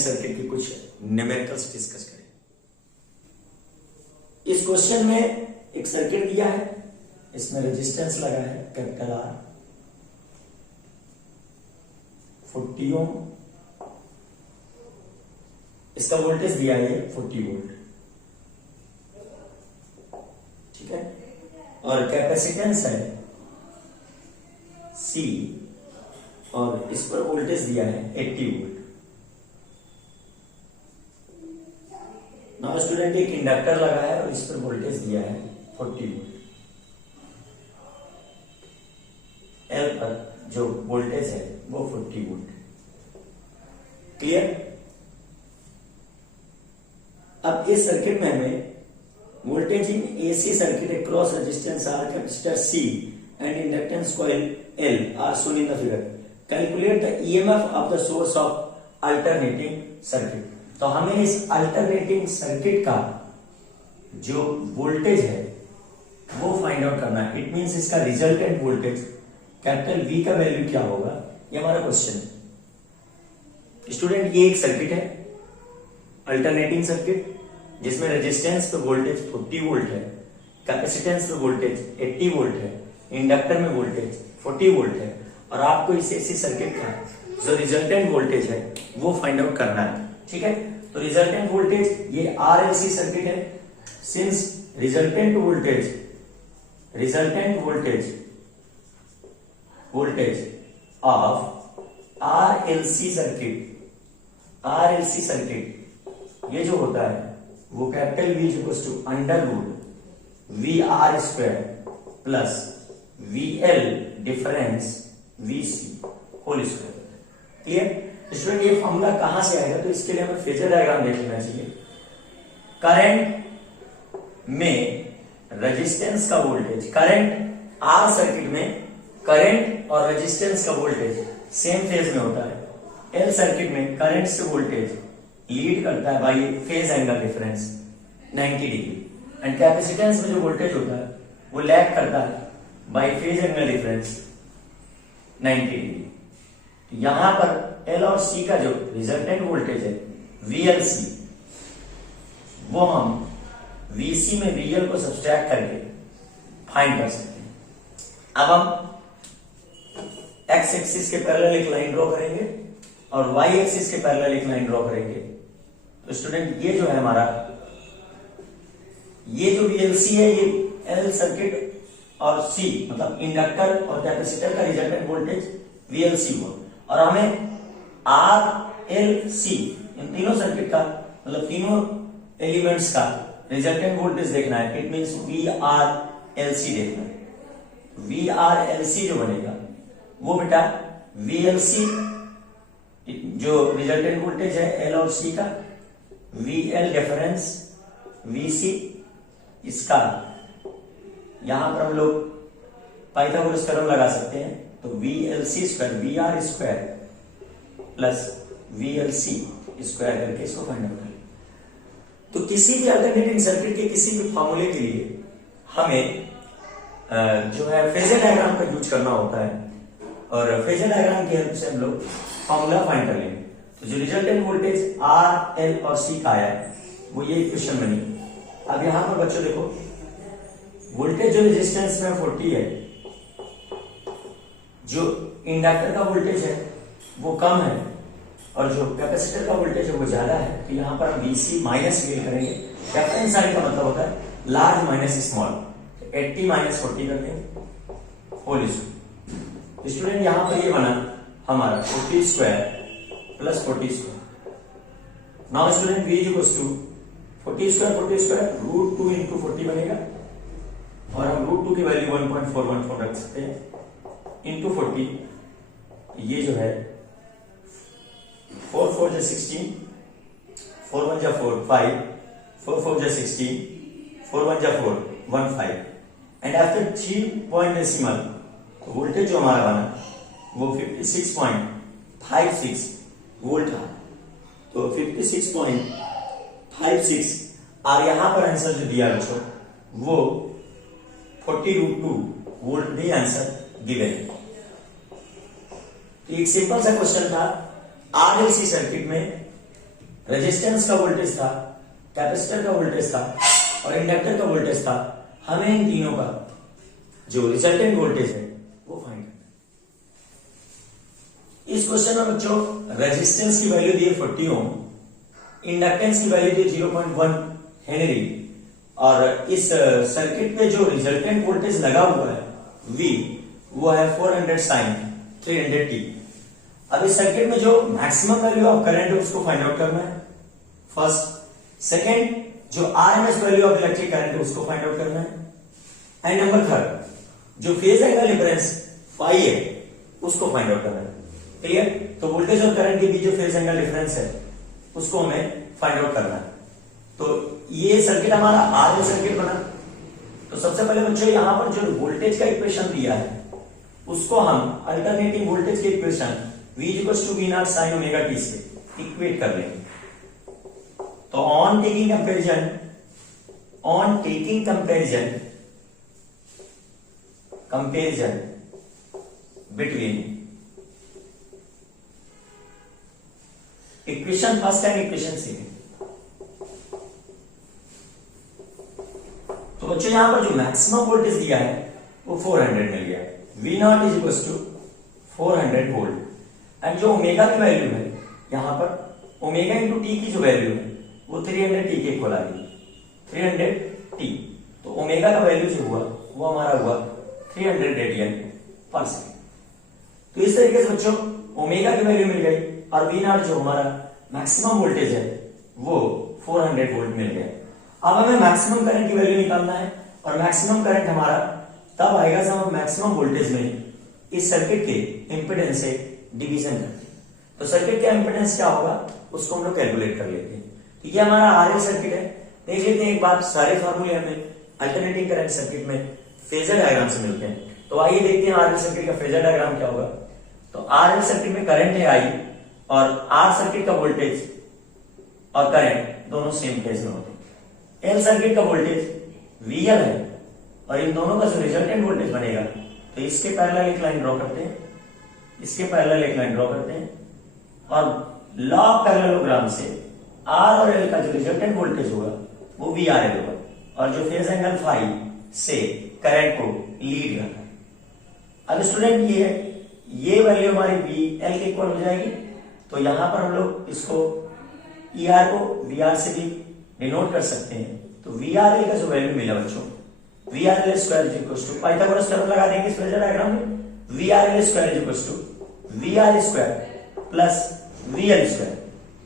Circuit के कुछ numericals discuss करें। इस क्वेश्चन में एक सर्किट दिया है, इसमें रेजिस्टेंस लगा है कैपिटल आर 40 ओम, इसका वोल्टेज दिया है 40 वोल्ट, ठीक है, और कैपेसिटेंस है C और इस पर वोल्टेज दिया है 80 वोल्ट। नाउ स्टूडेंट एक इंडक्टर लगा है और इस पर वोल्टेज दिया है 40 वोल्ट। L पर जो वोल्टेज है वो 40 वोल्ट। क्लियर? अब इस सर्किट में हमें voltage in AC circuit across resistance R, capacitor C and inductance coil L are shown in the figure. Calculate the EMF of the source of alternating circuit. तो हमें इस alternating circuit का जो voltage है वो find out करना है। It means इसका रिजल्टेंट वोल्टेज कैपिटल V का वैल्यू क्या होगा, ये हमारा क्वेश्चन है। स्टूडेंट ये एक सर्किट है अल्टरनेटिंग सर्किट जिसमें रेजिस्टेंस पे वोल्टेज 40 वोल्ट है, कैपेसिटेंस पे वोल्टेज 80 वोल्ट है, इंडक्टर में वोल्टेज 40 वोल्ट है, और आपको इस एसी सर्किट का जो रिजल्टेंट वोल्टेज है वो फाइंड आउट करना है। ठीक है, तो रिजल्टेंट वोल्टेज ये RLC सर्किट है। Since resultant voltage of RLC circuit ये जो होता है वो capital V equals to under root VR square plus VL difference VC whole square. Clear? Student ये फॉर्मूला कहां से आएगा, तो इसके लिए हमें फेजर डायग्राम देख लेना चाहिए। करंट में रेजिस्टेंस का वोल्टेज, करंट R सर्किट में करंट और रेजिस्टेंस का वोल्टेज सेम फेज में होता है। L सर्किट में करंट से वोल्टेज लीड करता है by phase angle difference 90 degree, and capacitance में जो वोल्टेज होता है वो लैग करता है by phase angle difference 90 degree. यहां पर L और C का जो रिजल्टेंट वोल्टेज है VLC, वो हम VC में VL को सब्सट्रैक्ट करके फाइंड कर सकते हैं। अब हम X एक्सिस के पैरेलल एक लाइन ड्रॉ करेंगे और Y एक्सिस के पैरेलल एक लाइन ड्रॉ करेंगे। तो स्टूडेंट ये जो है हमारा, ये जो VLC है ये L सर्किट और C मतलब इंडक्टर और कैपेसिटर का रिजल्टेंट वोल्टेज VLC हुआ, और हमें RLC इन तीनों सर्किट का मतलब तीनों एलिमेंट्स का रिजल्टेंट वोल्टेज देखना है। इट मींस VRLC देखना है। VRLC जो बनेगा वो बेटा VLC जो रिजल्टेंट वोल्टेज है L और C का, VL डिफरेंस VC, इसका यहां पर हम लोग पाइथागोरस थ्योरम लगा सकते हैं। तो VLC square VR square plus VLC square करके इसको फाइंड आउट करें। तो किसी भी अल्टरनेटिंग सर्किट के किसी भी फॉर्मूले के लिए हमें जो है फेजर डायग्राम का यूज करना होता है, और फेजर डायग्राम की हेल्प से हम लोग फॉर्मूला फाइंड कर लेंगे। तो जो रिजल्टेंट वोल्टेज R, L और C का आया है वो ये इक्वेशन बनी। अब यहां पर बच्चों देखो, वोल्टेज जो रेजिस्टेंस में 40 है, जो इंडक्टर का वोल्टेज है वो कम है, और जो कैपेसिटर का वोल्टेज है वो ज्यादा है। तो यहां पर हम VC माइनस फील करेंगे। रेफरेंस साइन का मतलब होता है लार्ज माइनस स्मॉल, 80 माइनस 40 कर देंगे होल स्क्वायर। स्टूडेंट यहां पर ये बना हमारा 40 square plus 40 square. Now student V equals to 40 square root 2 into 40 बनेगा, और हम रूट 2 की वैल्यू 1.414 रख सकते हैं इंटू 40। ये जो है 4 4 जा 16, 4 1 जा 4 5, 4 4 जा 16, 4 1 जा 4 1 5, and after 3 point decimal voltage जो हमारा बना वो 56.56 वोल्ट था। तो 56.56, और यहां पर आंसर जो दिया बच्चों वो 40√2 वोल्ट भी आंसर गिवन है। तो एक सिंपल सा क्वेश्चन था, RLC सर्किट में रेजिस्टेंस का वोल्टेज था, कैपेसिटर का वोल्टेज था और इंडक्टर का वोल्टेज था, हमें इन तीनों का जो रिजल्टेंट वोल्टेज है वो फाइंड करना है। इस क्वेश्चन में बच्चों रेजिस्टेंस की वैल्यू दी है 40 ओम, इंडक्टेंस की वैल्यू दी 0.1 हेनरी और इस सर्किट पे जो रिजल्टेंट वोल्टेज लगा हुआ है V वो है 400 sin 300t। अब इस सर्किट में जो मैक्सिमम वैल्यू ऑफ करंट है उसको फाइंड आउट करना है फर्स्ट। सेकंड, जो RMS value of electric current है उसको फाइंड आउट करना है। एंड नंबर थर्ड, जो फेज एंगल डिफरेंस फाई है उसको फाइंड आउट करना है। क्लियर? तो वोल्टेज और करंट के बीच जो फेज एंगल डिफरेंस है उसको हमें फाइंड आउट करना है। तो ये सर्किट हमारा आरएल सर्किट बना। तो सबसे पहले बच्चों यहां पर जो वोल्टेज का इक्वेशन दिया है उसको हम अल्टरनेटिंग वोल्टेज के equation V = V0 sin omega t से इक्वेट कर लेंगे। तो on taking comparison between equation first and equation second. तो बच्चों यहां पर जो मैक्सिमम वोल्टेज दिया है वो 400 मिल गया। V0 = 400 वोल्ट एंड जो ओमेगा की वैल्यू है यहां पर ओमेगा इंटू टी की जो वैल्यू है वो 300t के इक्वल आ गई, 300t। तो ओमेगा का वैल्यू जो हुआ वो हमारा हुआ 300 रेडियन पर सेकंड। तो इस तरीके से बच्चों ओमेगा की वैल्यू मिल गई और V0 जो हमारा मैक्सिमम वोल्टेज है वो 400 वोल्ट मिल गया। अब हमें मैक्सिमम करंट की वैल्यू निकालना है और मैक्सिमम करंट हमारा तब आएगा जब हम मैक्सिमम वोल्टेज में इस सर्किट के इंपेडेंस से डिवीजन करते हैं। तो सर्किट का इंपेडेंस क्या होगा उसको हम लोग कैलकुलेट कर लेते हैं। तो ये हमारा आरएल सर्किट है। देख लेते हैं एक बार, सारे फॉर्मूले हमें अल्टरनेटिंग करंट सर्किट में फेजर डायग्राम से मिलते हैं। तो आइए देखते हैं आरएल सर्किट का फेजर डायग्राम क्या होगा। तो आरएल सर्किट में करंट है आई और आर सर्किट का वोल्टेज और करंट दोनों सेम फेज में होते हैं। एल सर्किट का वोल्टेज VL है और इन दोनों का जो रिजल्टेंट वोल्टेज बनेगा तो इसके पैरेलल एक लाइन ड्रॉ करते हैं, इसके पैरेलल एक लाइन ड्रॉ करते हैं और लॉ ऑफ पैरेललोग्राम से आर और एल का जो रिजल्टेंट वोल्टेज होगा वो VRL होगा और जो फेज एंगल फाई से करंट को लीड करना है। अब स्टूडेंट ये वैल्यू हमारी VL के इक्वल हो जाएगी। तो यहां पर हम लोग इसको ER को VR से भी डिनोट कर सकते हैं। तो VRL का जो वैल्यू मिला बच्चों, VRL square equal to Pythagoras theorem लगा देंगे इस फेजर डायग्राम में। VRL square equal to VR square plus VL square.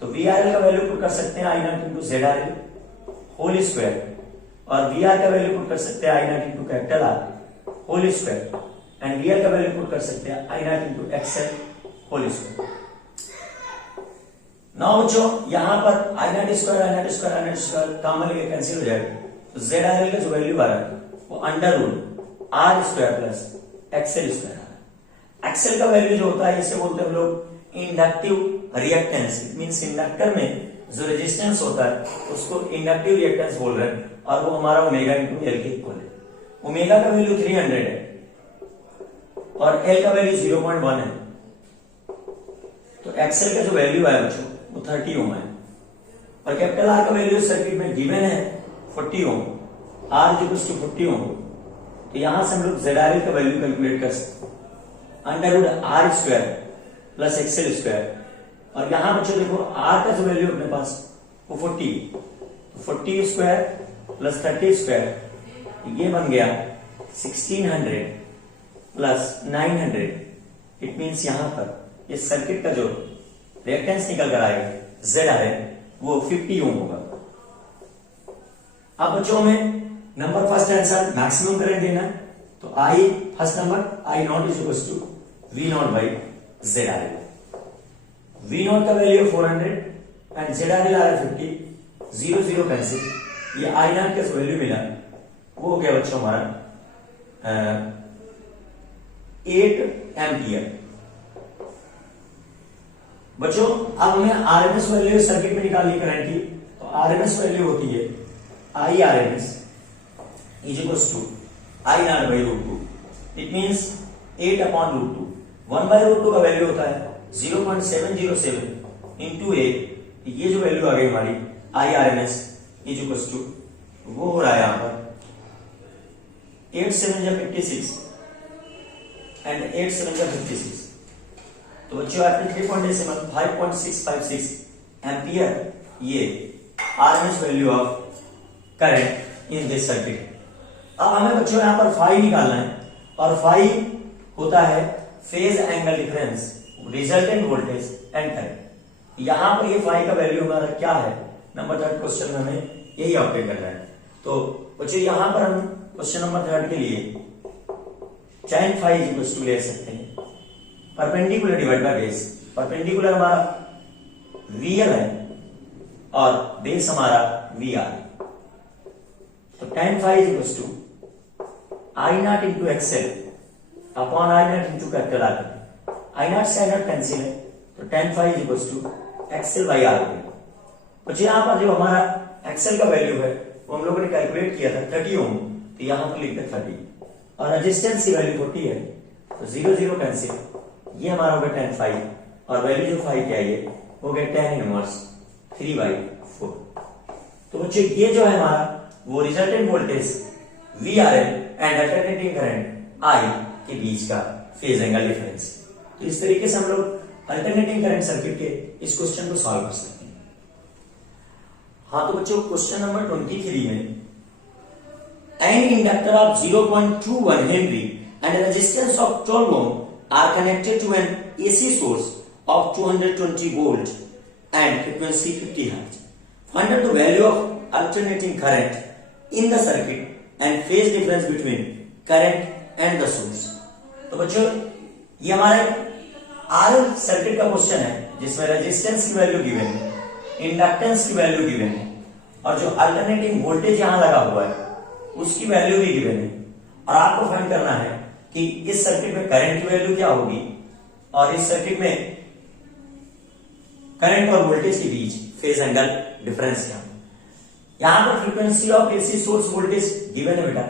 तो VRL का वैल्यू पुट कर सकते हैं I0 into ZRL whole square और VR का वैल्यू पुट कर सकते हैं I0 into capital R whole square and VL का वैल्यू पुट कर सकते हैं I0 into XL whole square. Now बच्चों यहां पर I0 स्क्वायर कॉमन लेके कैंसिल हो जाएगा। तो ZRL का जो वैल्यू आ रहा है वो under root R square plus XL square आ रहा है। XL का वैल्यू जो होता है इसे बोलते हैं हम लोग inductive reactance. It means inductor में जो रेजिस्टेंस होता है उसको इंडक्टिव रिएक्टेंस बोल रहे हैं और वो हमारा ओमेगा इंटू एल के इक्वल है। ओमेगा का वैल्यू 300 है और एल का वैल्यू 0.1 है। तो एक्सएल का जो वैल्यू है बच्चों वो 30 ओम है और कैपिटल आर का वैल्यू सर्किट में गिवन है 40 ओम, आर इक्वल्स टू 40 ओम। तो यहां से हम लोग ZRL का वैल्यू कैलकुलेट कर सकते हैं under root R square plus XL square और यहां बच्चों देखो R का जो वैल्यू अपने पास वो 40, तो 40 स्क्वायर प्लस 30 स्क्वायर ये बन गया 1600 प्लस 900। इट मींस यहां पर इस सर्किट का जो रिएक्टेंस निकल कर आएगा ZRL वो 50 ओम होगा। अब बच्चों में number first answer maximum current देना है। तो I first number I0 is to V0 by ZRL। V0 का वैल्यू 400 एंड ZRL आ रहा है 50, 0 0 कैंसिल। ये I0 का वैल्यू मिला वो हो गया बच्चों हमारा 8 एम्पियर। बच्चों अब हमें आरएमएस वैल्यू सर्किट में निकालनी करंट की। तो आरएमएस वैल्यू होती है IRMS is equals to I0 by root 2। It means 8 upon root 2। 1 by root 2 का वैल्यू होता है 0.707 इंटू 8 ये जो वैल्यू आ गई हमारी IRMS इज इक्वल टू, वो हो रहा है यहां पर 8 7 जा 56 एंड 8 7 जा 56। तो बच्चों आपने 5.656 एम्पियर ये RMS value of current in this circuit. अब हमें बच्चों यहां पर फाई निकालना है, और फाई होता है phase angle difference resultant voltage and current. यहां पर ये फाई का वैल्यू हमारा क्या है, नंबर 3 क्वेश्चन में हमें यही ऑप्टेन करना है। तो बच्चों यहां पर हम क्वेश्चन नंबर 3 के लिए tan phi इक्वल टू ले सकते हैं perpendicular divide by base. Perpendicular हमारा VL है और बेस हमारा VR। तो tan phi equal to I0 into XL upon I0 into capital R। I0 से I0 कैंसिल है, तो tan phi equal to XL by R। बच्चों यहां पर जो हमारा XL का वैल्यू है वो हम लोगों ने कैलकुलेट किया था 30 ओम, तो यहां पर लिखते 30, और रेजिस्टेंस की वैल्यू 40 है, तो 0 0 कैंसिल, ये हमारा हो गया tan phi, और वैल्यू जो phi क्या है हो गया tan इनवर्स 3/4। तो बच्चों ये जो है हमारा वो resultant voltage VRL and alternating current I के बीच का फेज एंगल डिफरेंस। तो इस तरीके से हम लोग अल्टरनेटिंग करंट सर्किट के इस क्वेश्चन को सॉल्व कर सकते हैं। हाँ तो बच्चों क्वेश्चन नंबर 23 में an inductor of 0.21 Henry and a resistance of 12 ohm are connected to an AC source of 220 volt and frequency 50 Hz. Find out the value of alternating current in the circuit and phase difference between current and the source. तो बच्चों ये हमारे RL circuit का question है जिसमें resistance की value given है, inductance की वैल्यू गिवन है, और जो अल्टरनेटिंग वोल्टेज यहां लगा हुआ है उसकी वैल्यू भी गिवन है। और आपको फाइंड करना है कि इस सर्किट में करंट की वैल्यू क्या होगी और इस सर्किट में करंट और वोल्टेज के बीच फेज एंगल डिफरेंस क्या। यहां पर frequency of AC source voltage given है बेटा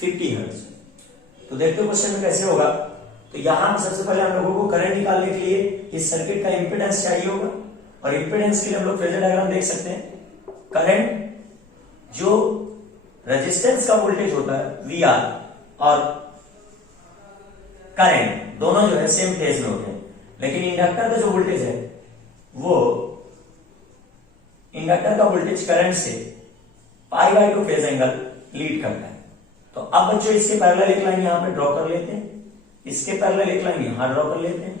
50 हर्ट्ज। तो देखते हो क्वेश्चन में कैसे होगा। तो यहां पर सबसे पहले हम लोगों को करंट निकालने के लिए इस सर्किट का इंपीडेंस चाहिए होगा, और इंपीडेंस के लिए हम लोग फेजर डायग्राम देख सकते हैं। करंट जो रेजिस्टेंस का वोल्टेज होता है VR और करंट दोनों जो है सेम फेज में होते हैं, लेकिन इंडक्टर का जो वोल्टेज है वो इंडक्टर का वोल्टेज करंट से π/2 फेज एंगल लीड करता है। तो अब बच्चों इसके पैरेलल एक लाइन यहां पे ड्रॉ कर लेते हैं, इसके पैरेलल एक लाइन यहां ड्रॉ कर लेते हैं।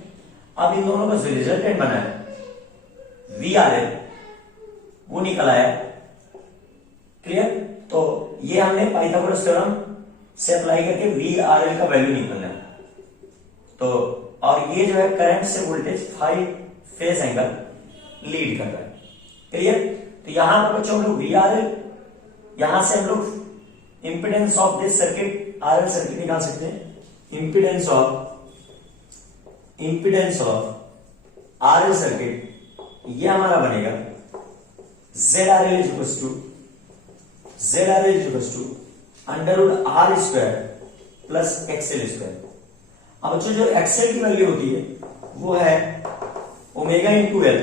अब इन दोनों का जो रिजल्टेंट बना है VRL वो निकल आया। क्लियर। तो ये हमने पाइथागोरस थ्योरम से अप्लाई करके VRL का वैल्यू निकालना है। तो और ये जो है करंट से वोल्टेज 5 फेज एंगल लीड कर रहा है। क्लियर। तो यहां पर बच्चों हम लोग VRL, यहां से हम लोग impedance of this circuit RL circuit निकाल सकते हैं। इंपीडेंस ऑफ RL सर्किट ये हमारा बनेगा ZRL is under root R square plus XL square. अब बच्चों जो XL की वैल्यू होती है वो है ओमेगा इंटू L,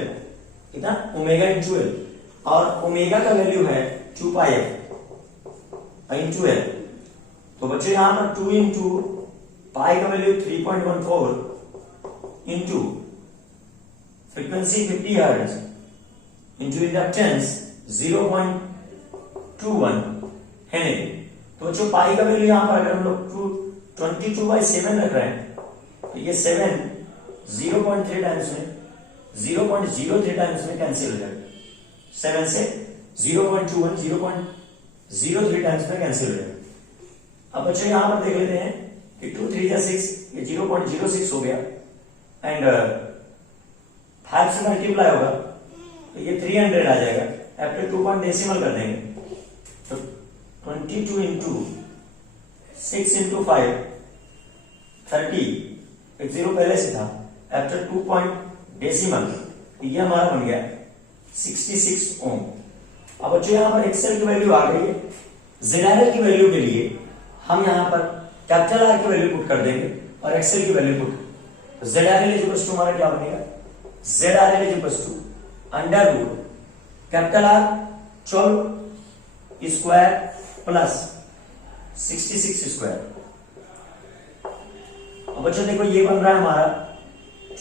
कितना ओमेगा इंटू L, और ओमेगा का वैल्यू है 2πf इंटू L। तो बच्चों यहां पर 2 इंटू पाई का value 3.14 into frequency 50 hertz into inductance 0.21 Henry. तो बच्चों पाई का वैल्यू यहां पर अगर हम लोग 22/7 रख रहे हैं तो ये 7 0.3 टाइम्स में 0.03 टाइम्स में कैंसिल हो जाएगा। 7 से 0.21 0.03 टाइम्स में कैंसिल हो जाएगा। अब बच्चों यहां पर देख लेते हैं कि 2 3 जा 6, ये 0.06 हो गया, एंड 5 से मल्टीप्लाई होगा तो ये 300 आ जाएगा। आफ्टर 2 पॉइंट डेसिमल कर देंगे तो 22 इंटू 6 इंटू 5 30, एक जीरो पहले से था। आफ्टर 2 पॉइंट डेसिमल ये हमारा बन गया 66 ओम। अब बच्चों यहां पर XL की वैल्यू आ गई है। ZRL की वैल्यू के लिए हम यहां पर कैपिटल R की वैल्यू पुट कर देंगे और XL की वैल्यू पुट। तो ZRL इज इक्वल टू हमारा क्या बनेगा, ZRL is equal to under root capital R 12 square plus 66 square. अब बच्चों देखो ये बन रहा है हमारा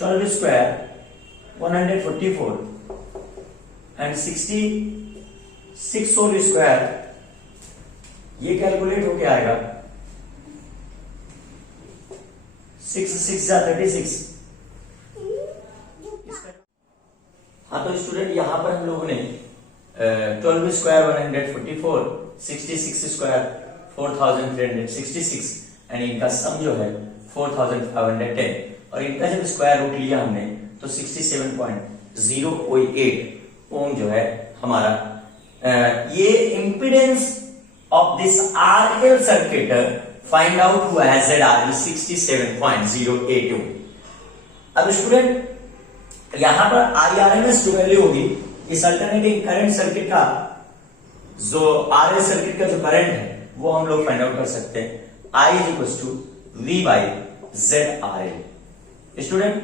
12 स्क्वायर 144 एंड 66 होल स्क्वायर, ये कैलकुलेट होके आएगा 6 6 36। हाँ तो स्टूडेंट यहां पर हम लोगों ने 12 स्क्वायर 144, 66 स्क्वायर 4366 एंड इनका सम जो है 4510 और इनका जब स्क्वायर रूट लिया हमने तो 67.008 ओम जो है हमारा ये impedance of this RL circuit find out हुआ है ZR 67.082। अब स्टूडेंट यहां पर RMS जो वैल्यू होगी इस अल्टरनेटिंग करंट सर्किट का, जो RL सर्किट का जो करंट है वो हम लोग फाइंड आउट कर सकते हैं। I = V/ZRL। स्टूडेंट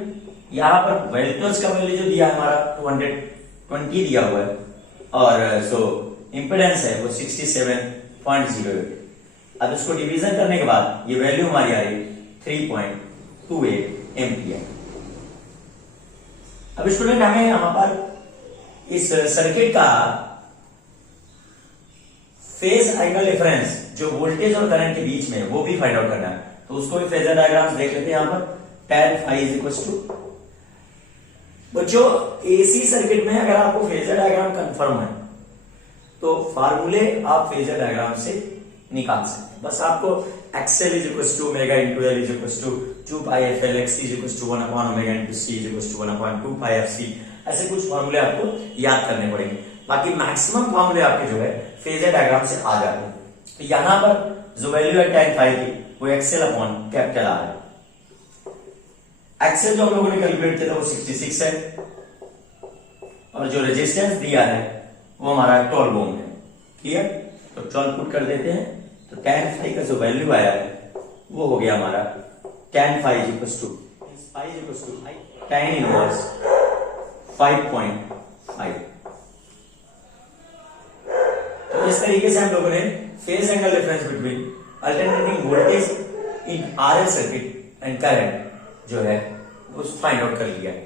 यहां पर वोल्टेज का वैल्यू जो दिया है हमारा 220 दिया हुआ है और जो इंपेडेंस है वो 67.08। अब इसको डिवीजन करने के बाद ये वैल्यू हमारी आ रही 3.28 एम्पियर। अब स्टूडेंट हमें यहां पर इस सर्किट का फेज एंगल डिफरेंस जो वोल्टेज और करंट के बीच में वो भी फाइंड आउट करना है, तो उसको भी फेजर डायग्राम्स देख लेते हैं। यहां पर tan phi = बच्चों एसी सर्किट में अगर आपको फेजर डायग्राम कंफर्म है तो फार्मूले आप फेजर डायग्राम से निकाल सकते हैं। बस आपको XL = omega into L = 2 pi FL, XC = 1 upon omega into C = 1 upon 2 pi FC, ऐसे कुछ फार्मूले आपको याद करने पड़ेंगे। बाकी मैक्सिमम फार्मूले आपके जो है फेजर डायग्राम से आ जाते हैं। तो यहां पर जो वैल्यू है tan phi की वो XL upon कैपिटल R है। एक्सेल जो हम लोगों ने कैलकुलेट किया था वो 66 है और जो रेजिस्टेंस दिया है वो हमारा 12 ओम है। क्लियर? तो 12 पुट कर देते हैं तो tan phi का जो वैल्यू आया है वो हो गया हमारा tan phi = tan इनवर्स 5.5। तो इस तरीके से हम लोगों ने phase angle difference between alternating voltage in RL circuit and current जो है वो फाइंड आउट कर लिया है।